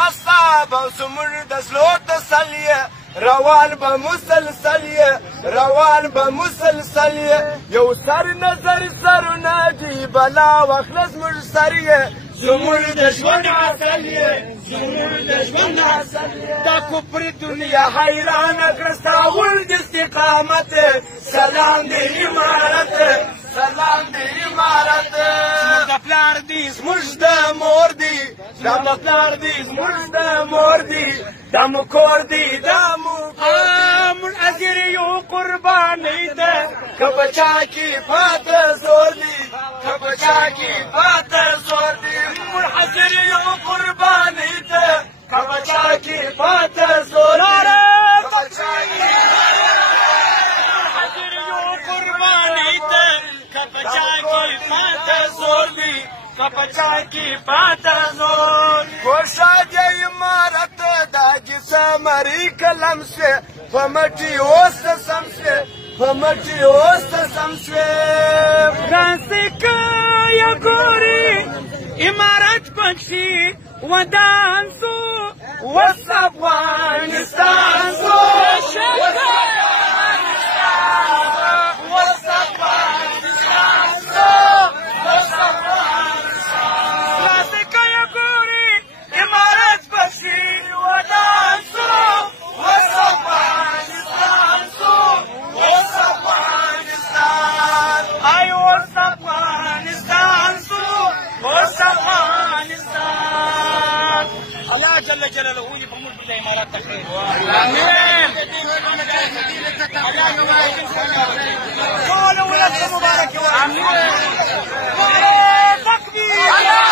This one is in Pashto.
اعصاب او زموږ د زړو تسل یې روان به مسلسل یې روان به مسلسل یې یو سر نظر سرونه دي بلا واخله زموږ سر یې زموږ د ژوند حاصل یې زموږ د ژوند حاصل یې دا کفر دنیا حیرانه کړه ستا ولد استقامت سلام دې امارت سلام دې امارت زموږ د پلار دي زموږ د مور دي دا مو پلار دي زموږ د مور دي دا مو کور دي دا مو منحصر یو قرباني ده که په چا کې پاته زور دي که په چا کې پاته زور دي منحصر یو قرباني ده که په چا کې پاته زور دي که په چا کې منحصر یو قرباني ده که په چا کې پاته زور دي که په چا کې پاته زور کوشا دې امارت دا جسم مری کلم سے پمټي اوس سم سے پمټي اوس سم سے راسک یا ګوري امارت پکشي ودان سو وس افغانستان سو جل جلاله هو يفهمون بجاي امارات تخير امين قولوا ولد مبارك امين تكبير